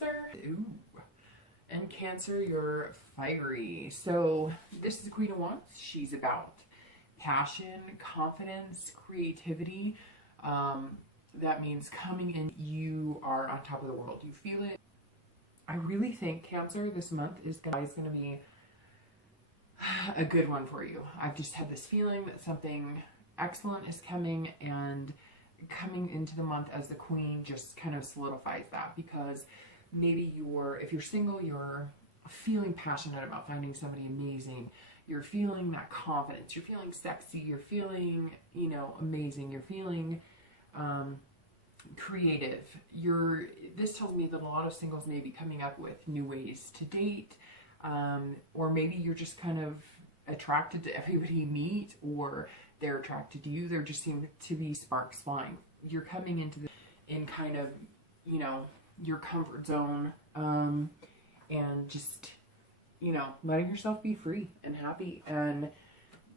Cancer. Ooh. And Cancer, you're fiery. So this is the Queen of Wands. She's about passion, confidence, creativity. That means coming in, you are on top of the world. You feel it. I really think Cancer this month is going to be a good one for you. I've just had this feeling that something excellent is coming, and coming into the month as the Queen just kind of solidifies that, because maybe if you're single, you're feeling passionate about finding somebody amazing. You're feeling that confidence. You're feeling sexy. You're feeling, amazing. You're feeling creative. This tells me that a lot of singles may be coming up with new ways to date, or maybe you're just kind of attracted to everybody you meet, or they're attracted to you. There just seem to be sparks flying. You're coming into in kind of, your comfort zone, and just, letting yourself be free and happy and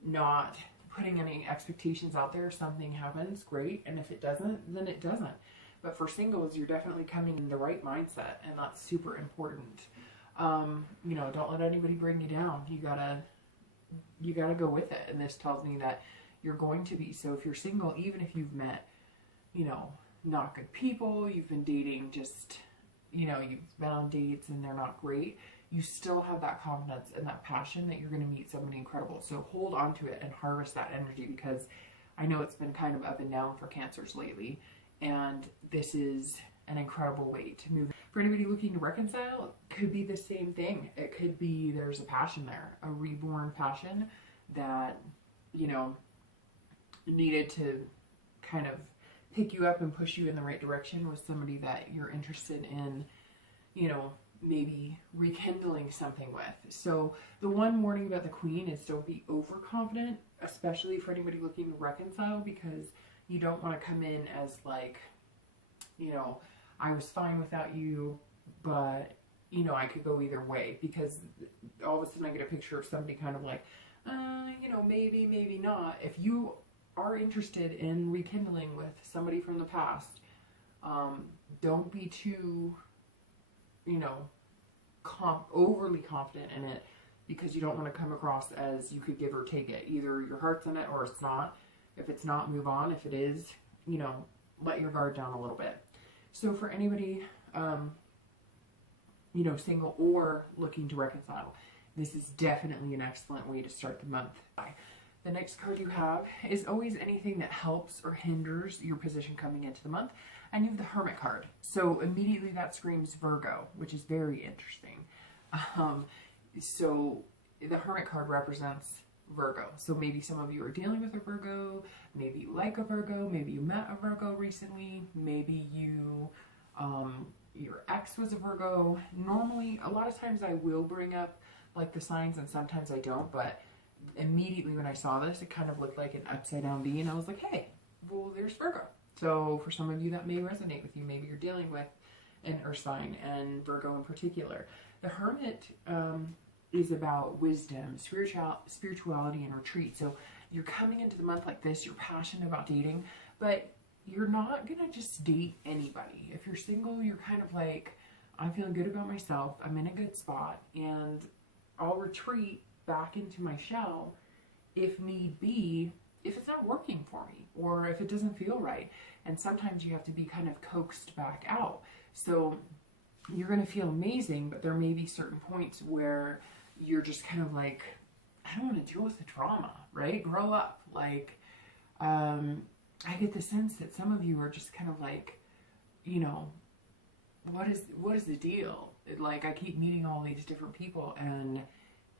not putting any expectations out there. If something happens, great. And if it doesn't, then it doesn't. But for singles, you're definitely coming in the right mindset, and that's super important. Don't let anybody bring you down. You gotta go with it. And this tells me that you're going to be. So if you're single, even if you've met, not good people, you've been dating just, you've been on dates and they're not great, you still have that confidence and that passion that you're going to meet somebody incredible. So hold on to it and harvest that energy, because I know it's been kind of up and down for Cancers lately, and this is an incredible way to move. For anybody looking to reconcile, it could be the same thing. It could be there's a passion there, a reborn passion that, needed to kind of pick you up and push you in the right direction with somebody that you're interested in, maybe rekindling something with. So the one warning about the Queen is don't be overconfident, especially for anybody looking to reconcile, because you don't want to come in as like, I was fine without you, but, I could go either way, because all of a sudden I get a picture of somebody kind of like, maybe, maybe not. If you are interested in rekindling with somebody from the past, don't be too, overly confident in it, because you don't want to come across as you could give or take it. Either your heart's in it or it's not. If it's not, move on. If it is, let your guard down a little bit. So for anybody, single or looking to reconcile, this is definitely an excellent way to start the month. The next card you have is always anything that helps or hinders your position coming into the month. And you have the Hermit card. So immediately that screams Virgo, which is very interesting. So the Hermit card represents Virgo. So maybe some of you are dealing with a Virgo, maybe you like a Virgo, maybe you met a Virgo recently, maybe you, your ex was a Virgo. Normally, a lot of times I will bring up like the signs, and sometimes I don't, but immediately when I saw this, it kind of looked like an upside down V, and I was like, hey, well, there's Virgo. So for some of you that may resonate with you, maybe you're dealing with an earth sign, and Virgo in particular. The Hermit is about wisdom, spirituality, and retreat. So you're coming into the month like this, you're passionate about dating, but you're not gonna just date anybody. If you're single, you're kind of like, I'm feeling good about myself, I'm in a good spot, and I'll retreat back into my shell if need be, if it's not working for me, or if it doesn't feel right. And sometimes you have to be kind of coaxed back out. So you're going to feel amazing, but there may be certain points where you're just kind of like, I don't want to deal with the drama, right? Grow up. Like, I get the sense that some of you are just kind of like, what is the deal? Like, I keep meeting all these different people, and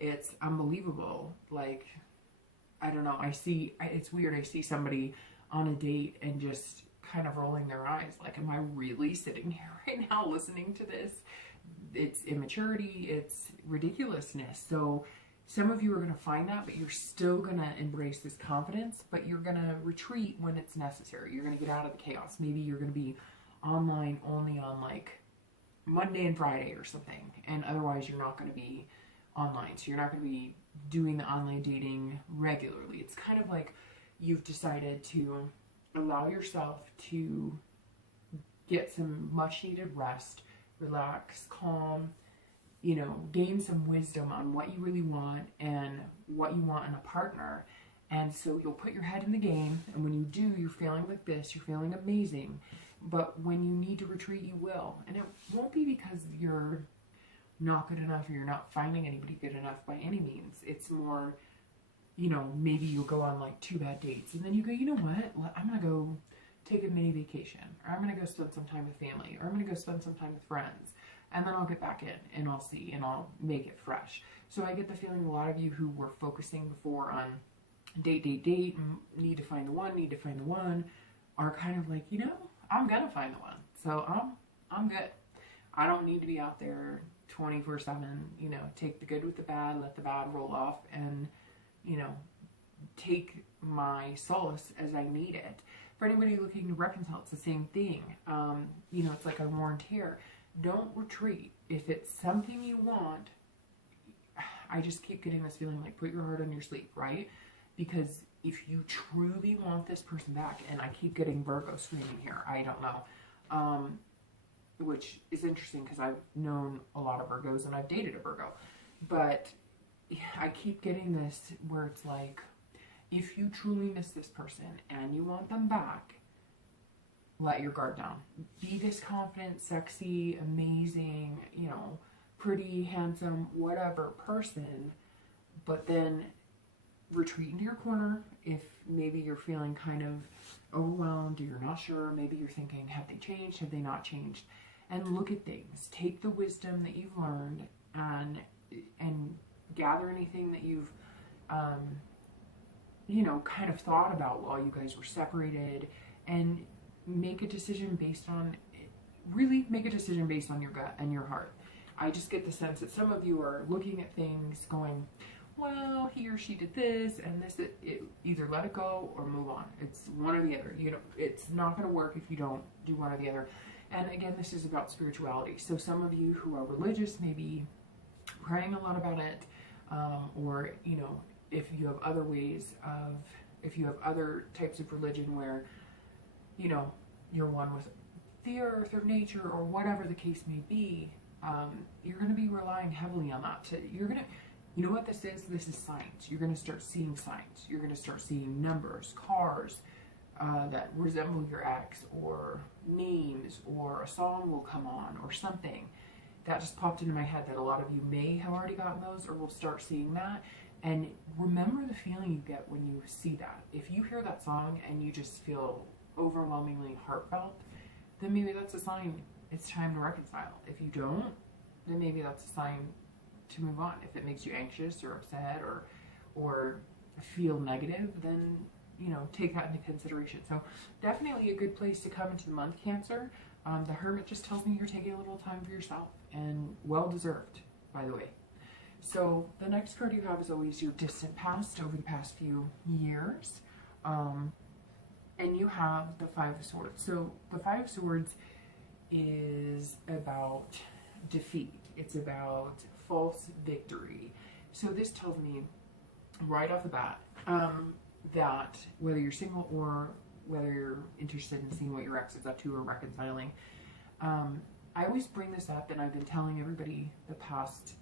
it's unbelievable. Like, I don't know. It's weird. I see somebody on a date and just kind of rolling their eyes. Like, am I really sitting here right now listening to this? It's immaturity. It's ridiculousness. So some of you are going to find that, but you're still going to embrace this confidence, but you're going to retreat when it's necessary. You're going to get out of the chaos. Maybe you're going to be online only on like Monday and Friday or something. And otherwise you're not going to be online. So you're not going to be doing the online dating regularly. It's kind of like you've decided to allow yourself to get some much needed rest, relax, calm, you know, gain some wisdom on what you really want and what you want in a partner. And so you'll put your head in the game, and when you do, you're feeling like this, you're feeling amazing. But when you need to retreat, you will. And it won't be because you're not good enough or you're not finding anybody good enough by any means. It's more, you know, maybe you'll go on like 2 bad dates, and then you go, you know what, I'm going to go take a mini vacation, or I'm going to go spend some time with family, or I'm going to go spend some time with friends. And then I'll get back in and I'll see and I'll make it fresh. So I get the feeling a lot of you who were focusing before on date, need to find the one, are kind of like, you know, I'm gonna find the one. So I'm good. I don't need to be out there 24/7, you know, take the good with the bad, let the bad roll off, and, you know, take my solace as I need it. For anybody looking to reconcile, it's the same thing. You know, it's like I warned here. Don't retreat. If it's something you want, I just keep getting this feeling like put your heart on your sleeve, right? Because if you truly want this person back, and I keep getting Virgo screaming here, I don't know, which is interesting because I've known a lot of Virgos and I've dated a Virgo, but I keep getting this where it's like, if you truly miss this person and you want them back, let your guard down. Be this confident, sexy, amazing, you know, pretty, handsome, whatever person, but then retreat into your corner if maybe you're feeling kind of overwhelmed or you're not sure. Maybe you're thinking, have they changed? Have they not changed? And look at things. Take the wisdom that you've learned and gather anything that you've, you know, kind of thought about while you guys were separated, and make a decision based on, really make a decision based on your gut and your heart. I just get the sense that some of you are looking at things going, well, he or she did this and this, either let it go or move on. It's one or the other. You know, it's not going to work if you don't do one or the other. And again, this is about spirituality. So some of you who are religious may be praying a lot about it, or, you know, if you have other ways of, if you have other types of religion where, you know, you're one with the earth or nature or whatever the case may be, you're going to be relying heavily on that. You're going to, you know what this is? This is signs. You're going to start seeing signs. You're going to start seeing numbers, cars that resemble your ex, or names, or a song will come on, or something. That just popped into my head that a lot of you may have already gotten those or will start seeing that. And remember the feeling you get when you see that. If you hear that song and you just feel overwhelmingly heartfelt, then maybe that's a sign it's time to reconcile. If you don't, then maybe that's a sign to move on. If it makes you anxious or upset or feel negative, then, you know, take that into consideration. So definitely a good place to come into the month, Cancer. The Hermit just tells me you're taking a little time for yourself, and well deserved, by the way. So the next card you have is always your distant past, over the past few years. And you have the Five of Swords. So the Five of Swords is about defeat. It's about false victory. So this tells me right off the bat that whether you're single or whether you're interested in seeing what your ex is up to or reconciling, I always bring this up, and I've been telling everybody the past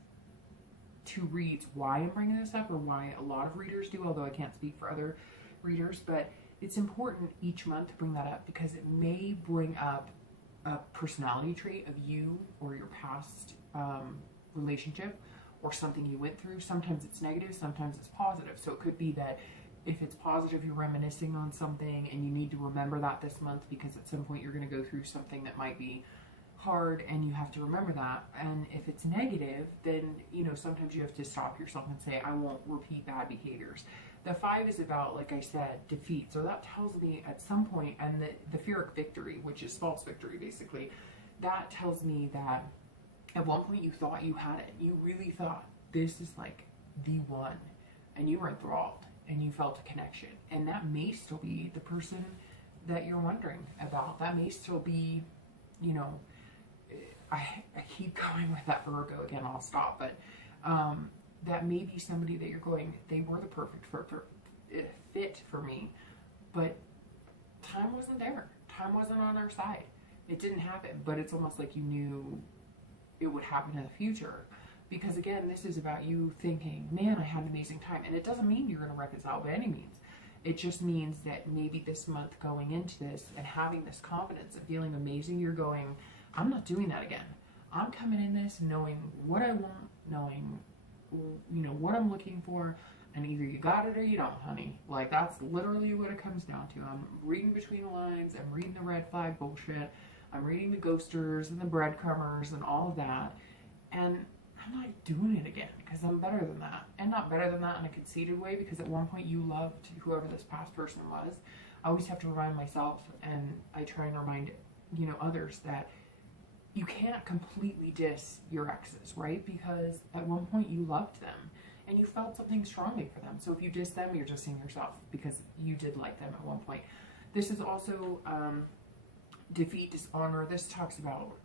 2 reads why I'm bringing this up, or why a lot of readers do, although I can't speak for other readers, but it's important each month to bring that up because it may bring up a personality trait of you or your past relationship or something you went through. Sometimes it's negative, sometimes it's positive. So it could be that if it's positive, you're reminiscing on something and you need to remember that this month because at some point you're going to go through something that might be hard and you have to remember that. And if it's negative, then, you know, sometimes you have to stop yourself and say, I won't repeat bad behaviors. The 5 is about, like I said, defeat. So that tells me at some point, and the Pyrrhic victory, which is false victory basically, that tells me that at one point you thought you had it. You really thought this is like the one, and you were enthralled and you felt a connection. And that may still be the person that you're wondering about. That may still be, you know, I keep going with that Virgo again, I'll stop, but that may be somebody that you're going, they were the perfect fit for me, but time wasn't there. Time wasn't on our side. It didn't happen, but it's almost like you knew it would happen in the future. Because again, this is about you thinking, man, I had an amazing time. And it doesn't mean you're going to reconcile by any means. It just means that maybe this month going into this and having this confidence and feeling amazing, you're going, I'm not doing that again. I'm coming in this knowing what I want, knowing, you know, what I'm looking for, and either you got it or you don't, honey. Like, that's literally what it comes down to. I'm reading between the lines, I'm reading the red flag bullshit, I'm reading the ghosters and the breadcrumbers and all of that, and I'm not doing it again because I'm better than that. And not better than that in a conceited way, because at one point you loved whoever this past person was. I always have to remind myself, and I try and remind, you know, others, that you can't completely diss your exes, right? Because at one point you loved them and you felt something strongly for them. So if you diss them, you're dissing yourself because you did like them at one point. This is also defeat, dishonor. This talks about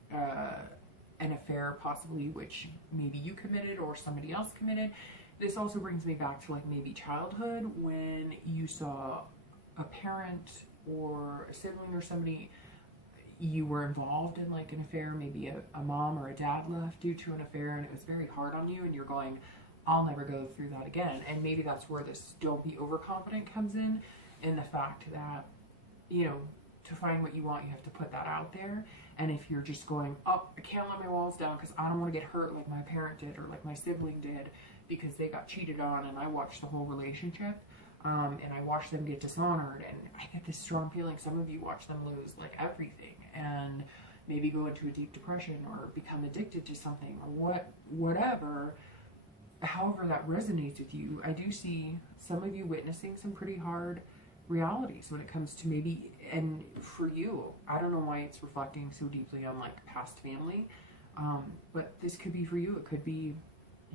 an affair possibly, which maybe you committed or somebody else committed. This also brings me back to like maybe childhood, when you saw a parent or a sibling or somebody, you were involved in like an affair, maybe a mom or a dad left due to an affair, and it was very hard on you, and you're going, I'll never go through that again. And maybe that's where this don't be overconfident comes in the fact that, you know, to find what you want, you have to put that out there. And if you're just going, oh, I can't let my walls down because I don't want to get hurt like my parent did or like my sibling did because they got cheated on and I watched the whole relationship, and I watched them get dishonored, and I get this strong feeling some of you watch them lose like everything and maybe go into a deep depression or become addicted to something or whatever. However that resonates with you, I do see some of you witnessing some pretty hard realities when it comes to maybe, and for you, I don't know why it's reflecting so deeply on like past family, but this could be for you. It could be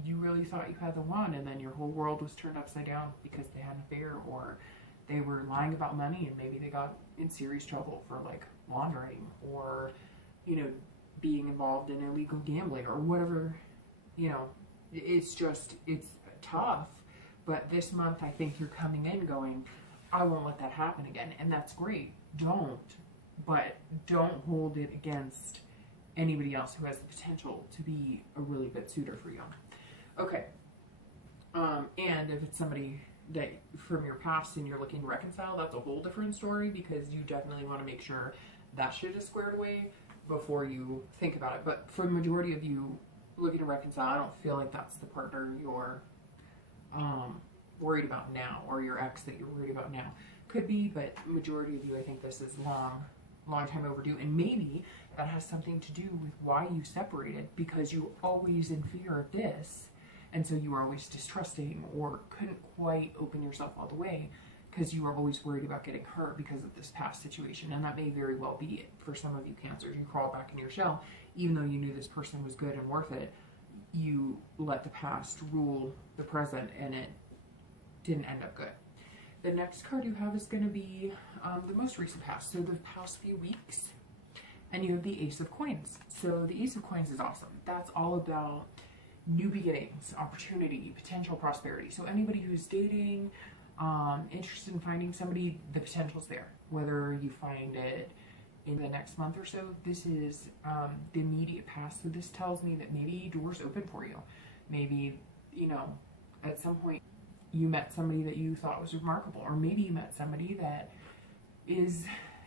you really thought you had the one, and then your whole world was turned upside down because they had an affair, or they were lying about money and maybe they got in serious trouble for like laundering, or, you know, being involved in illegal gambling or whatever. You know, it's just, it's tough. But this month I think you're coming in going, I won't let that happen again. And that's great. Don't. But don't hold it against anybody else who has the potential to be a really good suitor for you. Okay. And if it's somebody that from your past and you're looking to reconcile, that's a whole different story, because you definitely want to make sure that shit is squared away before you think about it. But for the majority of you looking to reconcile, I don't feel like that's the partner you're worried about now, or your ex that you're worried about now. Could be, but majority of you, I think this is long time overdue, and maybe that has something to do with why you separated, because you were always in fear of this, and so you were always distrusting or couldn't quite open yourself all the way because you were always worried about getting hurt because of this past situation. And that may very well be it for some of you Cancers. You crawled back in your shell even though you knew this person was good and worth it. You let the past rule the present, and it didn't end up good. The next card you have is going to be the most recent past, so the past few weeks, and you have the Ace of Coins. So the Ace of Coins is awesome. That's all about new beginnings, opportunity, potential prosperity. So anybody who's dating, interested in finding somebody, the potential's there. Whether you find it in the next month or so, this is the immediate past. So this tells me that maybe doors open for you. Maybe, you know, at some point you met somebody that you thought was remarkable, or maybe you met somebody that is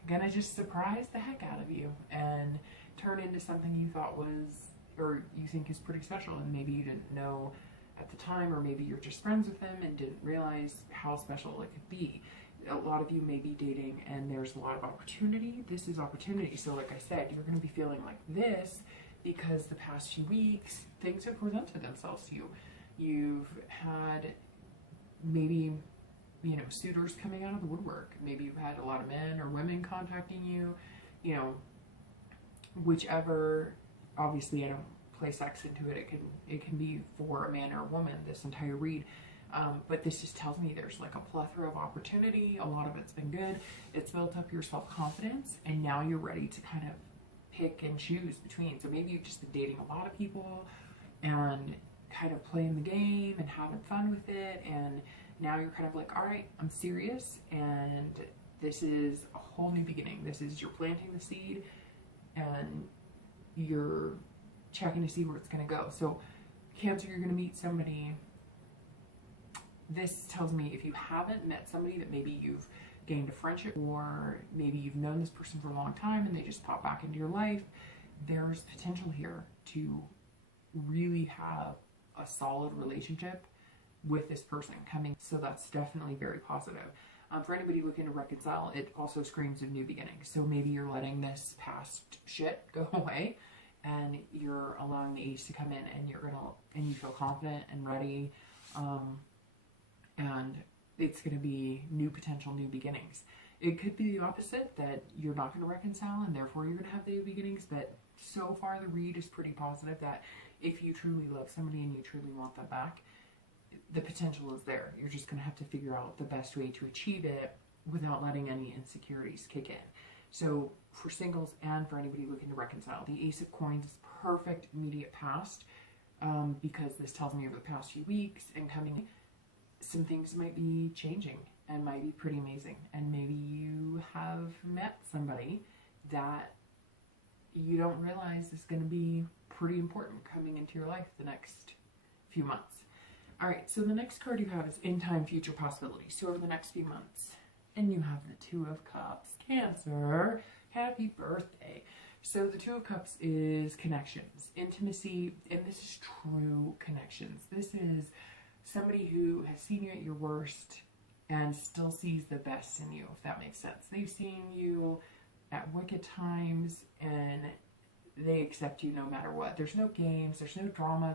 gonna just surprise the heck out of you and turn into something you thought was, or you think is pretty special, and maybe you didn't know at the time, or maybe you're just friends with them and didn't realize how special it could be. A lot of you may be dating and there's a lot of opportunity. This is opportunity. So like I said, you're going to be feeling like this because the past few weeks things have presented themselves to you. You've had maybe, you know, suitors coming out of the woodwork. Maybe you've had a lot of men or women contacting you, you know, whichever. Obviously I don't play sex into it. It can be for a man or a woman, this entire read. But this just tells me there's like a plethora of opportunity. A lot of it's been good. It's built up your self-confidence, and now you're ready to kind of pick and choose between. So maybe you've just been dating a lot of people and kind of playing the game and having fun with it, and now you're kind of like, all right, I'm serious, and this is a whole new beginning. This is, you're planting the seed and you're checking to see where it's going to go. So Cancer, you're going to meet somebody. This tells me if you haven't met somebody that maybe you've gained a friendship, or maybe you've known this person for a long time and they just pop back into your life, there's potential here to really have a solid relationship with this person coming. So that's definitely very positive. For anybody looking to reconcile, it also screams of new beginnings. So maybe you're letting this past shit go away and you're allowing the Ace to come in, and and you feel confident and ready. And it's going to be new potential, new beginnings. It could be the opposite, that you're not going to reconcile and therefore you're going to have the new beginnings. But so far the read is pretty positive that if you truly love somebody and you truly want them back, the potential is there. You're just going to have to figure out the best way to achieve it without letting any insecurities kick in. So for singles and for anybody looking to reconcile, the Ace of Coins is perfect immediate past, because this tells me over the past few weeks and coming, some things might be changing and might be pretty amazing. And maybe you have met somebody that you don't realize is going to be pretty important coming into your life the next few months. All right, so the next card you have is In Time, Future Possibilities. So over the next few months, and you have the Two of Cups. Cancer, happy birthday. So the Two of Cups is connections, intimacy, and this is true connections. This is somebody who has seen you at your worst and still sees the best in you, if that makes sense. They've seen you at wicked times and they accept you no matter what. There's no games, there's no drama,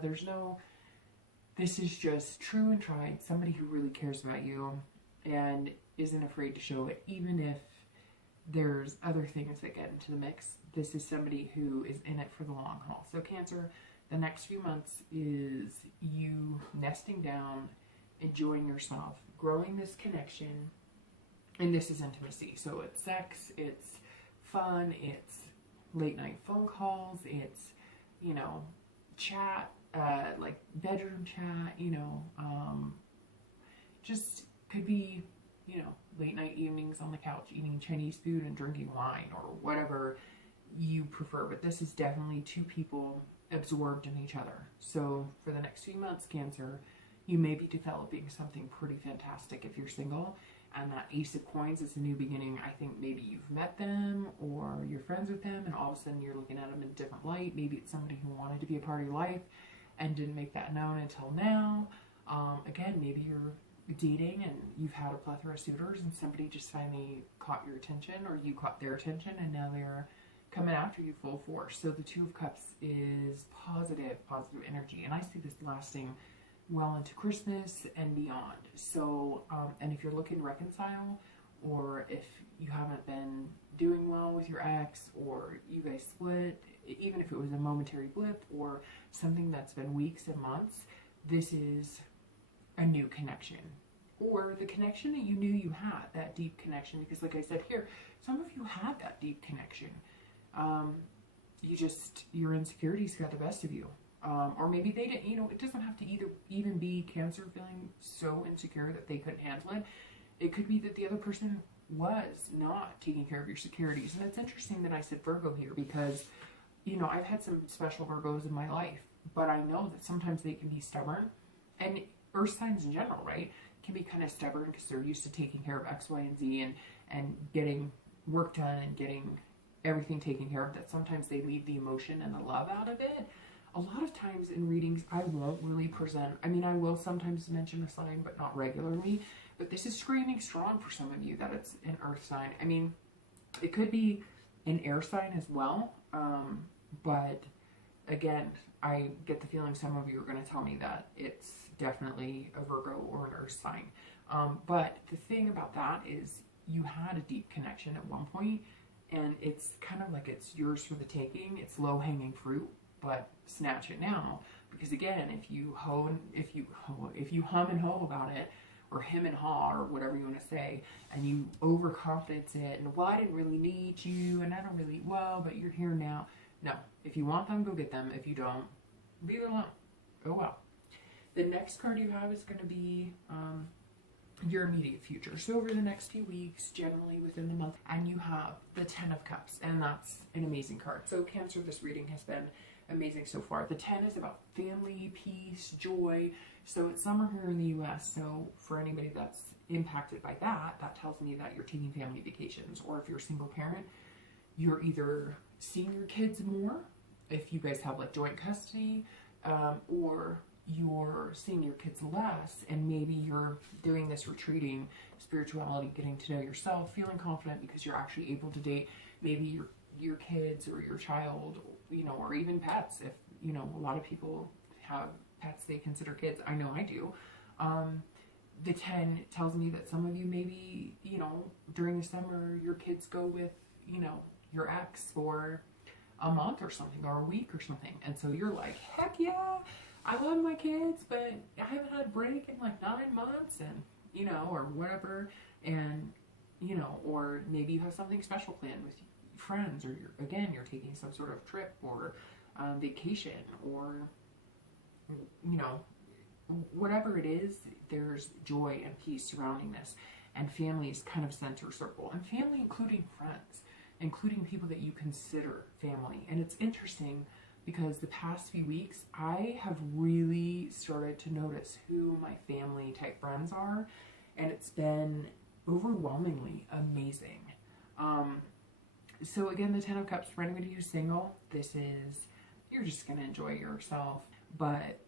this is just true and tried, somebody who really cares about you and isn't afraid to show it, even if there's other things that get into the mix. This is somebody who is in it for the long haul. So Cancer, the next few months is you nesting down, enjoying yourself, growing this connection, and this is intimacy. So it's sex, it's fun, it's late night phone calls, it's, you know, chat, like bedroom chat, you know, just could be, you know, late night evenings on the couch eating Chinese food and drinking wine or whatever you prefer. But this is definitely two people absorbed in each other. So for the next few months, Cancer, you may be developing something pretty fantastic if you're single. And that Ace of Coins is a new beginning. I think maybe you've met them or you're friends with them and all of a sudden you're looking at them in a different light. Maybe it's somebody who wanted to be a part of your life and didn't make that known until now. Again, maybe you're dating and you've had a plethora of suitors and somebody just finally caught your attention or you caught their attention and now they're coming after you full force. So the Two of Cups is positive energy. And I see this lasting well into Christmas and beyond. So, and if you're looking to reconcile, or if you haven't been doing well with your ex, or you guys split, even if it was a momentary blip or something that's been weeks and months, this is a new connection. Or the connection that you knew you had, that deep connection, because like I said here, some of you had that deep connection. Your insecurities got the best of you. Or maybe they didn't, you know, it doesn't have to even be Cancer feeling so insecure that they couldn't handle it. It could be that the other person was not taking care of your securities. And it's interesting that I said Virgo here because, you know, I've had some special Virgos in my life, but I know that sometimes they can be stubborn. And earth signs in general, right, can be kind of stubborn because they're used to taking care of X, Y, and Z and getting work done and getting everything taken care of, that sometimes they leave the emotion and the love out of it. A lot of times in readings, I won't really present, I mean, I will sometimes mention a sign, but not regularly. But this is screaming strong for some of you that it's an earth sign. I mean, it could be an air sign as well. But again, I get the feeling some of you are going to tell me that it's definitely a Virgo or an earth sign. But the thing about that is you had a deep connection at one point, and it's kind of like it's yours for the taking. It's low-hanging fruit, but snatch it now. Because again, if you hum and ho about it, or him and haw, or whatever you want to say, and you overconfidence it, and well, I didn't really need you, and I don't really, well, but you're here now. No, if you want them, go get them. If you don't, leave it alone. Oh well. The next card you have is going to be your immediate future. So over the next few weeks, generally within the month, and you have the Ten of Cups, and that's an amazing card. So Cancer, this reading has been amazing so far. The 10 is about family, peace, joy. So it's summer here in the US. So for anybody that's impacted by that, that tells me that you're taking family vacations. Or if you're a single parent, you're either seeing your kids more, if you guys have like joint custody, or you're seeing your kids less, and maybe you're doing this retreating spirituality, getting to know yourself, feeling confident because you're actually able to date maybe your kids or your child, you know, or even pets. If, you know, a lot of people have pets they consider kids. I know I do. The 10 tells me that some of you maybe, you know, during the summer, your kids go with, you know, your ex for a month or something, or a week or something. And so you're like, heck yeah, I love my kids, but I haven't had a break in like 9 months, and, you know, or whatever. And, you know, or maybe you have something special planned with friends, or you're taking some sort of trip or vacation, or, you know, whatever it is, there's joy and peace surrounding this. And family is kind of center circle, and family including friends, including people that you consider family. And it's interesting because the past few weeks, I have really started to notice who my family type friends are, and it's been overwhelmingly amazing. So again, the 10 of Cups, for anybody who's single, this is, you're just going to enjoy yourself, but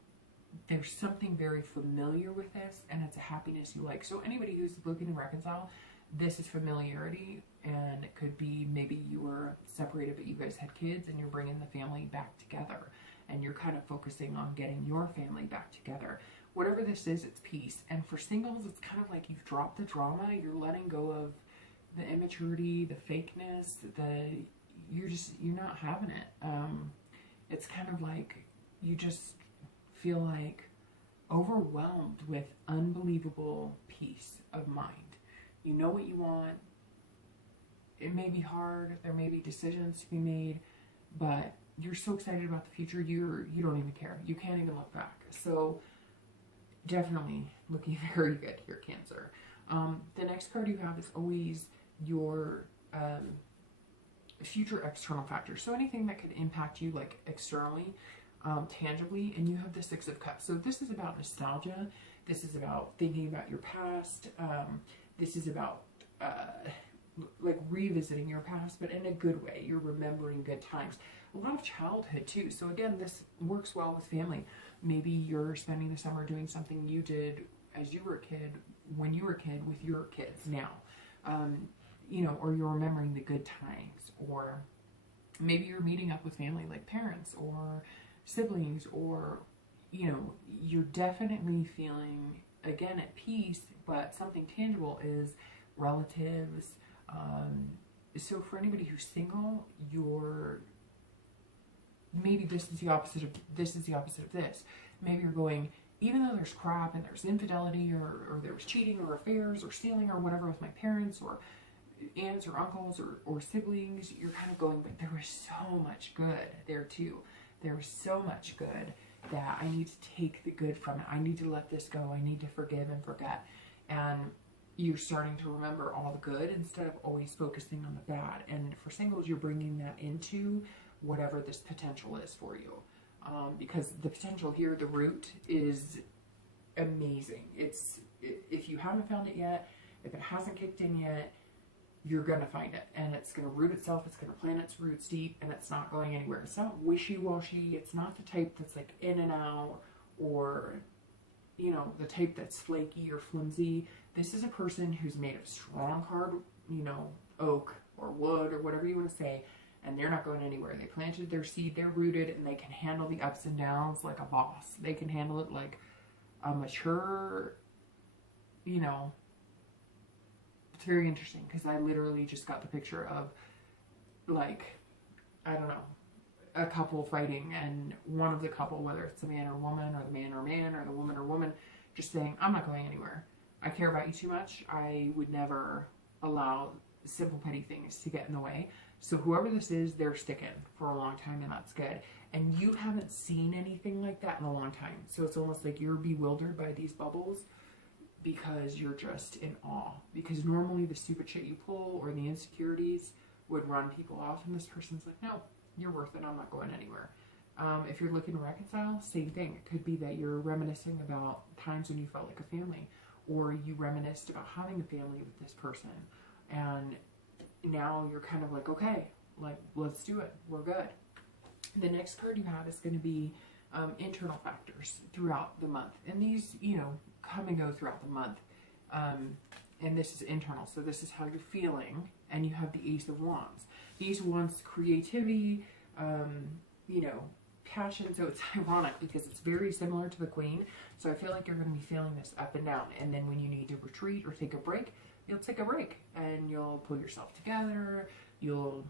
there's something very familiar with this, and it's a happiness you like. So anybody who's looking to reconcile, this is familiarity, and it could be maybe you were separated but you guys had kids and you're bringing the family back together, and you're kind of focusing on getting your family back together. Whatever this is, it's peace. And for singles, it's kind of like you've dropped the drama, you're letting go of the immaturity, the fakeness, you're not having it. It's kind of like you just feel like overwhelmed with unbelievable peace of mind. You know what you want. It may be hard. There may be decisions to be made, but you're so excited about the future. You don't even care. You can't even look back. So definitely looking very good here, Cancer. The next card you have is always your future external factors. So anything that could impact you like externally, tangibly, and you have the 6 of Cups. So this is about nostalgia. This is about thinking about your past. This is about like revisiting your past, but in a good way. You're remembering good times. A lot of childhood too. So again, this works well with family. Maybe you're spending the summer doing something you did as you were a kid, when you were a kid, with your kids now. You know, or you're remembering the good times, or maybe you're meeting up with family like parents or siblings, or, you know, you're definitely feeling, again, at peace, but something tangible is relatives. So for anybody who's single, maybe this is the opposite of this. Maybe you're going, even though there's crap and there's infidelity, or there was cheating or affairs or stealing or whatever with my parents or aunts or uncles or siblings, you're kind of going, but there was so much good there too. There was so much good that I need to take the good from it. I need to let this go. I need to forgive and forget. And you're starting to remember all the good instead of always focusing on the bad. And for singles, you're bringing that into whatever this potential is for you. Because the potential here, the root, is amazing. If you haven't found it yet, if it hasn't kicked in yet, you're going to find it, and it's going to root itself. It's going to plant its roots deep, and it's not going anywhere. It's not wishy-washy. It's not the type that's like in and out, or, you know, the type that's flaky or flimsy. This is a person who's made of strong hard, you know, oak or wood or whatever you want to say, and they're not going anywhere. They planted their seed, they're rooted, and they can handle the ups and downs like a boss. They can handle it like a mature, you know. It's very interesting because I literally just got the picture of, like, I don't know, a couple fighting, and one of the couple, whether it's a man or woman, or the man or man, or the woman or woman, just saying, I'm not going anywhere. I care about you too much. I would never allow simple petty things to get in the way. So whoever this is, they're sticking for a long time, and that's good. And you haven't seen anything like that in a long time. So it's almost like you're bewildered by these bubbles, because you're just in awe. Because normally the stupid shit you pull or the insecurities would run people off, and this person's like, no, you're worth it. I'm not going anywhere. If you're looking to reconcile, same thing. It could be that you're reminiscing about times when you felt like a family, or you reminisced about having a family with this person, and now you're kind of like, okay, like, let's do it. We're good. The next card you have is going to be internal factors throughout the month. And these, you know, come and go throughout the month. And this is internal. So this is how you're feeling. And you have the Ace of Wands. The Ace of Wands, creativity, you know, passion. So it's ironic because it's very similar to the Queen. So I feel like you're going to be feeling this up and down. And then when you need to retreat or take a break, you'll take a break. And you'll pull yourself together. You'll,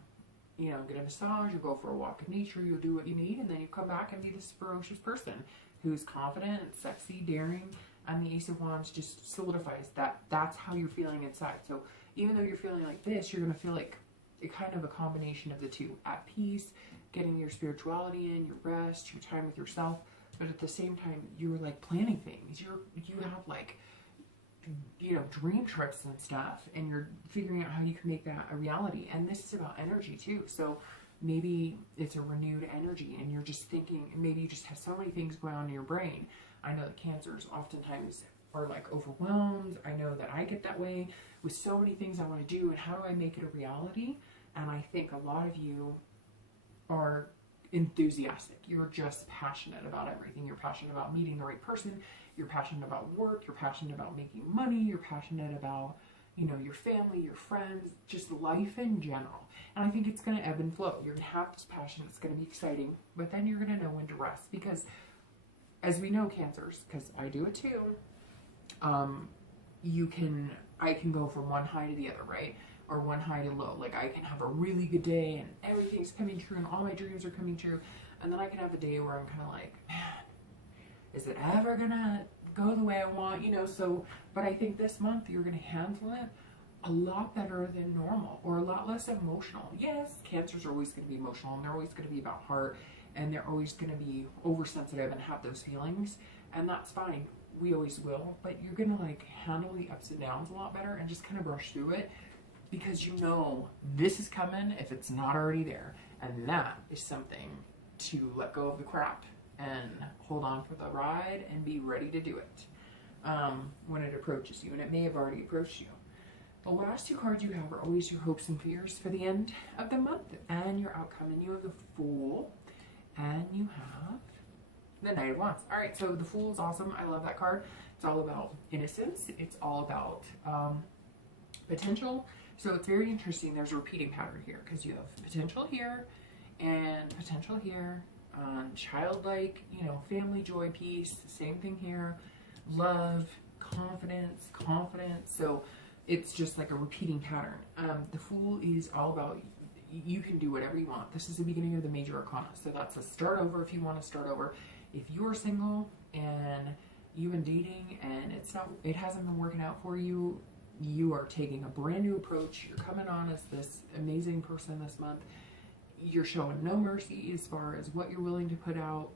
you know, get a massage, you'll go for a walk in nature, you'll do what you need, and then you come back and be this ferocious person who's confident, sexy, daring, and the Ace of Wands just solidifies that that's how you're feeling inside. So even though you're feeling like this, you're going to feel like a kind of a combination of the two. At peace, getting your spirituality in, your rest, your time with yourself, but at the same time, you're like planning things. You have like, you know, dream trips and stuff, and you're figuring out how you can make that a reality. And this is about energy too. So maybe it's a renewed energy and you're just thinking, maybe you just have so many things going on in your brain. I know that Cancers oftentimes are like overwhelmed. I know that I get that way with so many things I want to do, and how do I make it a reality? And I think a lot of you are enthusiastic. You're just passionate about everything. You're passionate about meeting the right person. You're passionate about work. You're passionate about making money. You're passionate about, you know, your family, your friends, just life in general. And I think it's going to ebb and flow. You're going to have this passion. It's going to be exciting, but then you're going to know when to rest, because as we know, Cancers, because I do it too, I can go from one high to the other, right? Or one high to low. Like I can have a really good day and everything's coming true and all my dreams are coming true. And then I can have a day where I'm kind of like, man, is it ever gonna go the way I want? You know, so, but I think this month you're gonna handle it a lot better than normal, or a lot less emotional. Yes, Cancers are always gonna be emotional, and they're always gonna be about heart, and they're always gonna be oversensitive and have those feelings, and that's fine. We always will, but you're gonna like handle the ups and downs a lot better and just kind of brush through it, because you know this is coming if it's not already there. And that is something to let go of the crap and hold on for the ride and be ready to do it when it approaches you. And it may have already approached you. The last two cards you have are always your hopes and fears for the end of the month and your outcome. And you have the Fool and you have the Knight of Wands. All right, so the Fool is awesome. I love that card. It's all about innocence. It's all about potential. So it's very interesting. There's a repeating pattern here because you have potential here and potential here. Childlike, you know, family, joy, peace. Same thing here. Love, confidence, confidence. So it's just like a repeating pattern. The Fool is all about you can do whatever you want. This is the beginning of the major arcana. So that's a start over if you want to start over. If you're single and you've been dating and it hasn't been working out for you, you are taking a brand new approach. You're coming on as this amazing person this month. You're showing no mercy as far as what you're willing to put out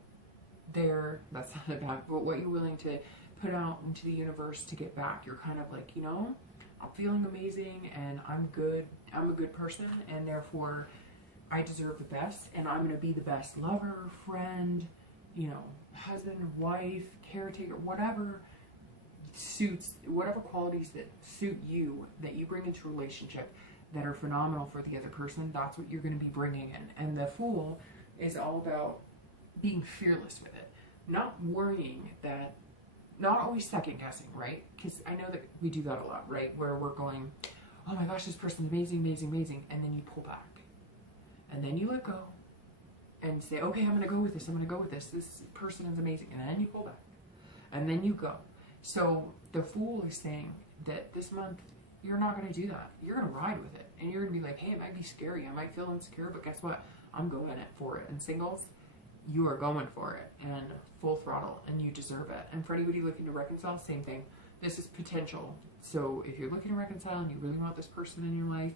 there. That's not bad, but what you're willing to put out into the universe to get back. You're kind of like, you know, I'm feeling amazing and I'm good. I'm a good person, and therefore I deserve the best, and I'm going to be the best lover, friend, you know, husband, wife, caretaker, whatever suits, whatever qualities that suit you, that you bring into a relationship that are phenomenal for the other person, that's what you're going to be bringing in. And the Fool is all about being fearless with it, not worrying that, not always second guessing, right? Because I know that we do that a lot, right? Where we're going, oh my gosh, this person's amazing, amazing, amazing. And then you pull back. And then you let go and say, okay, I'm going to go with this. I'm going to go with this. This person is amazing. And then you pull back. And then you go. So the Fool is saying that this month, you're not going to do that. You're going to ride with it. And you're going to be like, hey, it might be scary. I might feel insecure, but guess what? I'm going for it. And singles, you are going for it and full throttle, and you deserve it. And for anybody looking to reconcile, same thing. This is potential. So if you're looking to reconcile and you really want this person in your life,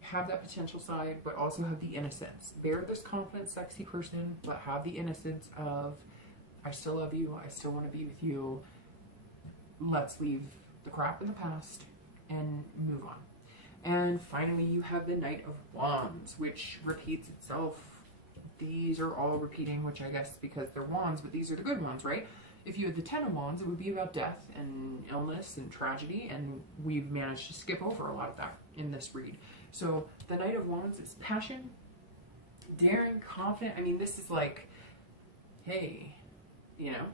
have that potential side, but also have the innocence. Bear this confident, sexy person, but have the innocence of, I still love you. I still want to be with you. Let's leave the crap in the past and move on. And finally, you have the Knight of Wands, which repeats itself these are all repeating, which I guess because they're wands, but these are the good ones, right? If you had the Ten of Wands, it would be about death and illness and tragedy, and we've managed to skip over a lot of that in this read. So the Knight of Wands is passion, daring, confident. I mean, this is like, hey, you know,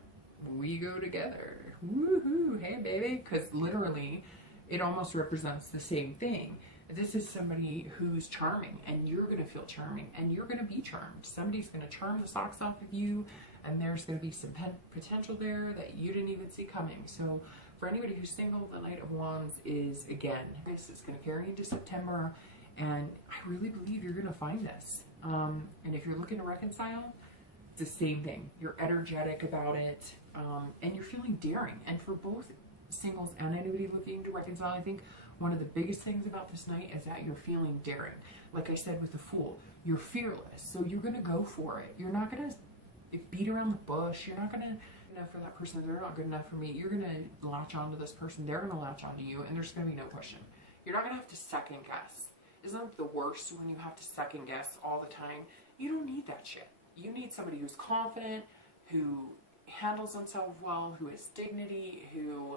we go together. Woohoo, hey baby. Because literally, it almost represents the same thing. This is somebody who's charming, and you're going to feel charming, and you're going to be charmed. Somebody's going to charm the socks off of you, and there's going to be some potential there that you didn't even see coming. So for anybody who's single, the Knight of Wands is, again, this is going to carry into September, and I really believe you're going to find this. And if you're looking to reconcile, it's the same thing. You're energetic about it, and you're feeling daring. And for both singles and anybody looking to reconcile, I think one of the biggest things about this night is that you're feeling daring. Like I said with the Fool, you're fearless, so you're going to go for it. You're not going to beat around the bush. You're not going to, enough for that person, they're not good enough for me. You're going to latch onto this person. They're going to latch onto you, and there's going to be no question. You're not going to have to second guess. Isn't that the worst when you have to second guess all the time? You don't need that shit. You need somebody who's confident, who handles themselves well, who has dignity, who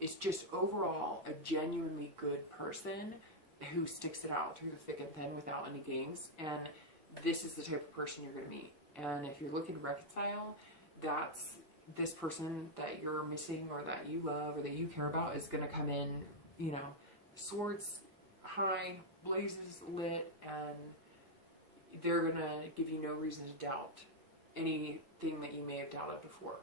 is just overall a genuinely good person who sticks it out through the thick and thin without any games. And this is the type of person you're going to meet. And if you're looking to reconcile, that's this person that you're missing or that you love or that you care about is going to come in, you know, swords high, blazes lit, and they're going to give you no reason to doubt anything that you may have doubted before.